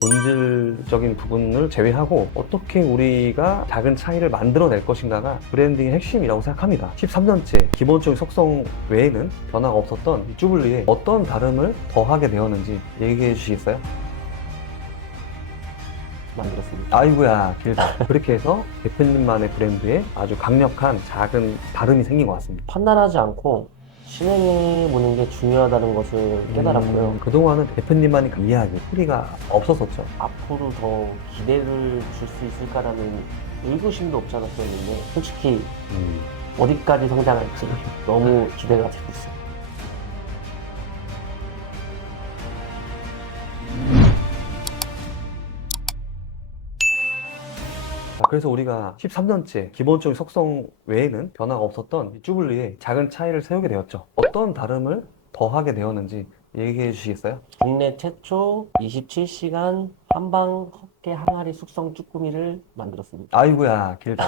본질적인 부분을 제외하고 어떻게 우리가 작은 차이를 만들어낼 것인가가 브랜딩의 핵심이라고 생각합니다. 13년째 기본적인 속성 외에는 변화가 없었던 이 쭈블리에 어떤 다름을 더하게 되었는지 얘기해 주시겠어요? 만들었습니다. 아이고야 길다. 그렇게 해서 대표님만의 브랜드에 아주 강력한 작은 다름이 생긴 것 같습니다. 판단하지 않고 실행해 보는 게 중요하다는 것을 깨달았고요. 그동안은 대표님만이 이해하기 소리가 없었었죠. 앞으로 더 기대를 줄 수 있을까라는 의구심도 없지 않았었는데 솔직히 어디까지 성장할지 너무 기대가 되고 있어요. 그래서 우리가 13년째 기본적인 속성 외에는 변화가 없었던 이 쭈블리에 작은 차이를 세우게 되었죠. 어떤 다름을 더하게 되었는지 얘기해 주시겠어요? 국내 최초 27시간 한방 헛개 항아리 숙성 쭈꾸미를 만들었습니다. 아이고야 길다.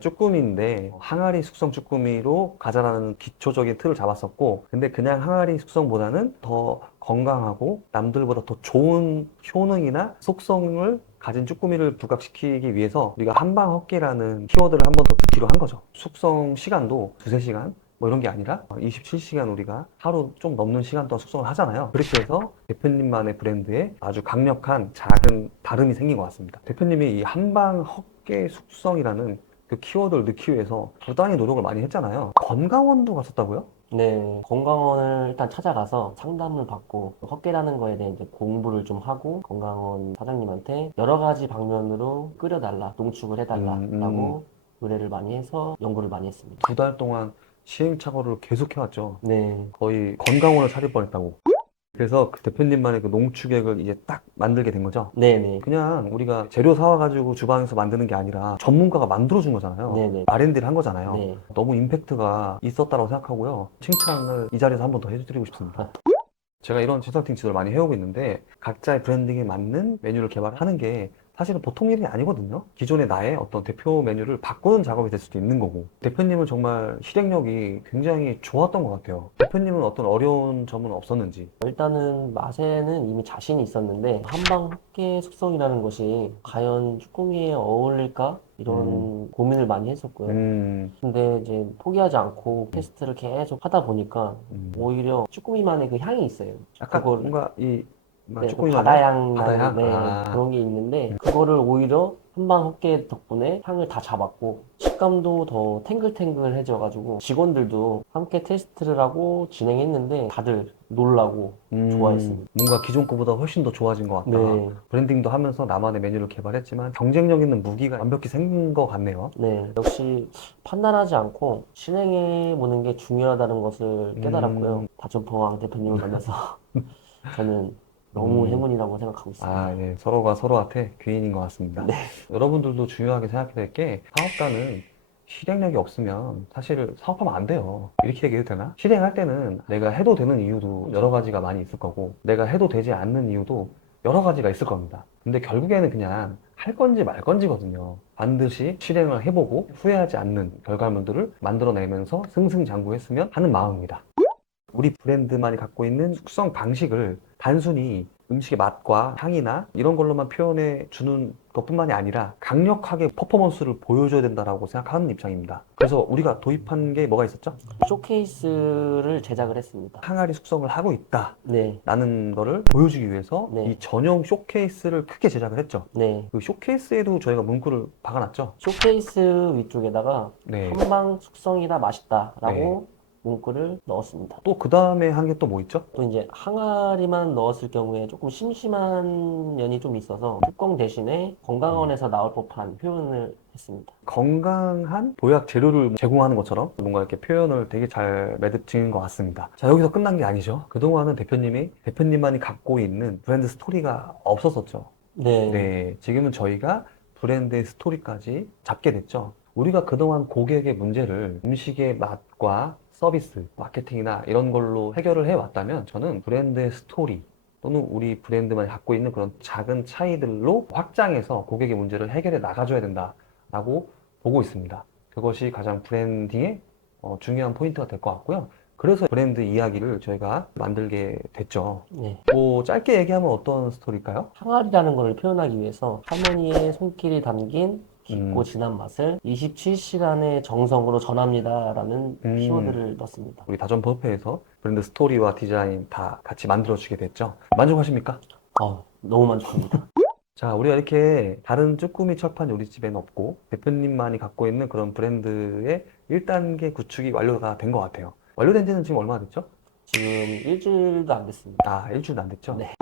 쭈꾸미인데 항아리 숙성 쭈꾸미로 가자라는 기초적인 틀을 잡았었고, 근데 그냥 항아리 숙성보다는 더 건강하고 남들보다 더 좋은 효능이나 속성을 가진 쭈꾸미를 부각시키기 위해서 우리가 한방 헛개라는 키워드를 한 번 더 듣기로 한 거죠. 숙성 시간도 두세 시간 뭐 이런 게 아니라 27시간 우리가 하루 좀 넘는 시간 동안 숙성을 하잖아요. 그렇게 해서 대표님만의 브랜드에 아주 강력한 작은 다름이 생긴 것 같습니다. 대표님이 이 한방 헛개 숙성이라는 그 키워드를 넣기 위해서 부단히 노력을 많이 했잖아요. 건강원도 갔었다고요? 네, 건강원을 일단 찾아가서 상담을 받고 헛개라는 거에 대해 이제 공부를 좀 하고 건강원 사장님한테 여러 가지 방면으로 끓여달라, 농축을 해달라라고 의뢰를 많이 해서 연구를 많이 했습니다. 2달 동안 시행착오를 계속 해왔죠. 네, 거의 건강원을 차릴 뻔했다고. 그래서 그 대표님만의 그 농축액을 이제 딱 만들게 된 거죠. 네네, 그냥 우리가 재료 사와가지고 주방에서 만드는 게 아니라 전문가가 만들어준 거잖아요. 네네, R&D를 한 거잖아요. 네. 너무 임팩트가 있었다고 생각하고요. 칭찬을 이 자리에서 한 번 더 해드리고 싶습니다. 제가 이런 컨설팅 지도를 많이 해오고 있는데 각자의 브랜딩에 맞는 메뉴를 개발하는 게 사실은 보통 일이 아니거든요. 기존의 나의 어떤 대표 메뉴를 바꾸는 작업이 될 수도 있는 거고, 대표님은 정말 실행력이 굉장히 좋았던 것 같아요. 대표님은 어떤 어려운 점은 없었는지. 일단은 맛에는 이미 자신이 있었는데 한방 헛개 숙성이라는 것이 과연 쭈꾸미에 어울릴까? 이런 고민을 많이 했었고요. 근데 이제 포기하지 않고 테스트를 계속 하다 보니까 오히려 쭈꾸미만의 그 향이 있어요. 약간 그걸 뭔가 이 네, 그 쭈꾸미만의 바다향 나는 바다향? 네, 아. 그런 게 있는데 그거를 오히려 한방 헛개 덕분에 향을 다 잡았고 식감도 더 탱글탱글해져가지고 직원들도 함께 테스트를 하고 진행했는데 다들 놀라고 좋아했습니다. 뭔가 기존 거보다 훨씬 더 좋아진 것 같다. 네, 브랜딩도 하면서 나만의 메뉴를 개발했지만 경쟁력 있는 무기가 완벽히 생긴 것 같네요. 네, 역시 판단하지 않고 실행해 보는 게 중요하다는 것을 깨달았고요. 다점포왕 대표님을 만나서 저는 너무 음, 행운이라고 생각하고 있습니다. 예. 서로가 서로한테 귀인인 것 같습니다. 네, 여러분들도 중요하게 생각해야 될 게, 사업가는 실행력이 없으면 사실 사업하면 안 돼요. 이렇게 얘기해도 되나? 실행할 때는 내가 해도 되는 이유도 여러 가지가 많이 있을 거고, 내가 해도 되지 않는 이유도 여러 가지가 있을 겁니다. 근데 결국에는 그냥 할 건지 말 건지거든요. 반드시 실행을 해보고 후회하지 않는 결과물들을 만들어내면서 승승장구했으면 하는 마음입니다. 우리 브랜드만이 갖고 있는 숙성 방식을 단순히 음식의 맛과 향이나 이런 걸로만 표현해 주는 것뿐만이 아니라 강력하게 퍼포먼스를 보여줘야 된다고 생각하는 입장입니다. 그래서 우리가 도입한 게 뭐가 있었죠? 쇼케이스를 제작을 했습니다. 항아리 숙성을 하고 있다 네, 라는 거를 보여주기 위해서 네. 이 전용 쇼케이스를 크게 제작을 했죠. 네. 그 쇼케이스에도 저희가 문구를 박아놨죠. 쇼케이스 위쪽에다가 네. 한방 숙성이다 맛있다라고 문구를 넣었습니다. 또 그 다음에 한 게 또 뭐 있죠? 또 이제 항아리만 넣었을 경우에 조금 심심한 면이 좀 있어서 뚜껑 대신에 건강원에서 나올 법한 표현을 했습니다. 건강한 보약 재료를 제공하는 것처럼 뭔가 이렇게 표현을 되게 잘 매듭지은 것 같습니다. 자, 여기서 끝난 게 아니죠. 그동안은 대표님만이 갖고 있는 브랜드 스토리가 없었었죠. 네, 네, 지금은 저희가 브랜드의 스토리까지 잡게 됐죠. 우리가 그동안 고객의 문제를 음식의 맛과 서비스, 마케팅이나 이런 걸로 해결을 해왔다면, 저는 브랜드의 스토리 또는 우리 브랜드만이 갖고 있는 그런 작은 차이들로 확장해서 고객의 문제를 해결해 나가줘야 된다라고 보고 있습니다. 그것이 가장 브랜딩의 중요한 포인트가 될 것 같고요. 그래서 브랜드 이야기를 저희가 만들게 됐죠. 네. 뭐 짧게 얘기하면 어떤 스토리일까요? 항아리라는 걸 표현하기 위해서 할머니의 손길이 담긴 깊고 음. 진한 맛을 27시간의 정성으로 전합니다라는 키워드를 넣었습니다. 우리 다점퍼페에서 브랜드 스토리와 디자인 다 같이 만들어주게 됐죠. 만족하십니까? 너무 만족합니다. 자, 우리가 이렇게 다른 쭈꾸미 철판 요리집에는 없고 대표님만이 갖고 있는 그런 브랜드의 1단계 구축이 완료가 된 것 같아요. 완료된 지는 지금 얼마나 됐죠? 지금 일주일도 안 됐습니다. 아, 일주일도 안 됐죠? 네.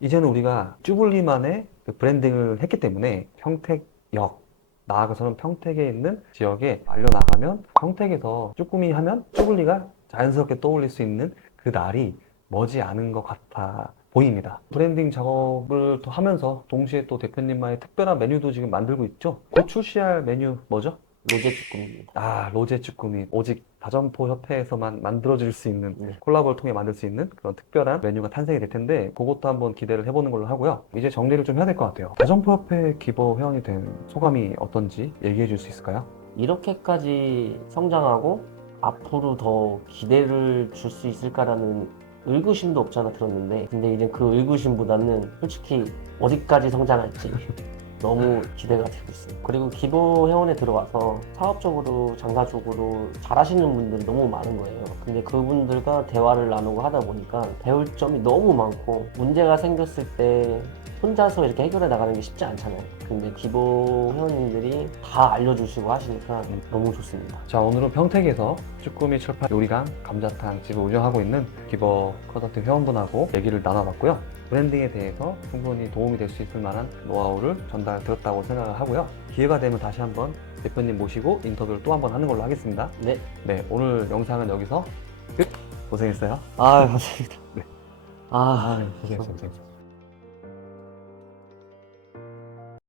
이제는 우리가 쭈블리만의 그 브랜딩을 했기 때문에 평택역, 나아가서는 평택에 있는 지역에 알려나가면 평택에서 쭈꾸미 하면 쭈블리가 자연스럽게 떠올릴 수 있는 그 날이 머지 않은 것 같아 보입니다. 브랜딩 작업을 또 하면서 동시에 또 대표님만의 특별한 메뉴도 지금 만들고 있죠? 곧 출시할 메뉴 뭐죠? 로제 쭈꾸미입니다. 아, 로제 쭈꾸미. 오직 다점포 협회에서만 만들어질 수 있는 네. 콜라보를 통해 만들 수 있는 그런 특별한 메뉴가 탄생이 될 텐데 그것도 한번 기대를 해보는 걸로 하고요. 이제 정리를 좀 해야 될 것 같아요. 다점포 협회 기버 회원이 된 소감이 어떤지 얘기해 줄 수 있을까요? 이렇게까지 성장하고 앞으로 더 기대를 줄 수 있을까라는 의구심도 없지 않아 들었는데, 근데 이제 그 의구심보다는 솔직히 어디까지 성장할지 너무 기대가 되고 있어요. 그리고 기보 회원에 들어와서 사업적으로 장사적으로 잘하시는 분들이 너무 많은 거예요. 근데 그분들과 대화를 나누고 하다 보니까 배울 점이 너무 많고, 문제가 생겼을 때 혼자서 이렇게 해결해 나가는 게 쉽지 않잖아요. 근데 기보 회원님들이 다 알려주시고 하시니까 너무 좋습니다. 자, 오늘은 평택에서 쭈꾸미 철판 요리강 감자탕 집을 운영하고 있는 기버 컨설팅 회원분하고 얘기를 나눠봤고요. 브랜딩에 대해서 충분히 도움이 될 수 있을 만한 노하우를 전달 드렸다고 생각을 하고요. 기회가 되면 다시 한번 대표님 모시고 인터뷰를 또 한번 하는 걸로 하겠습니다. 네. 네, 오늘 영상은 여기서 끝! 고생했어요. 감사합니다. 네. 아, 고생했어요. 고생했어요.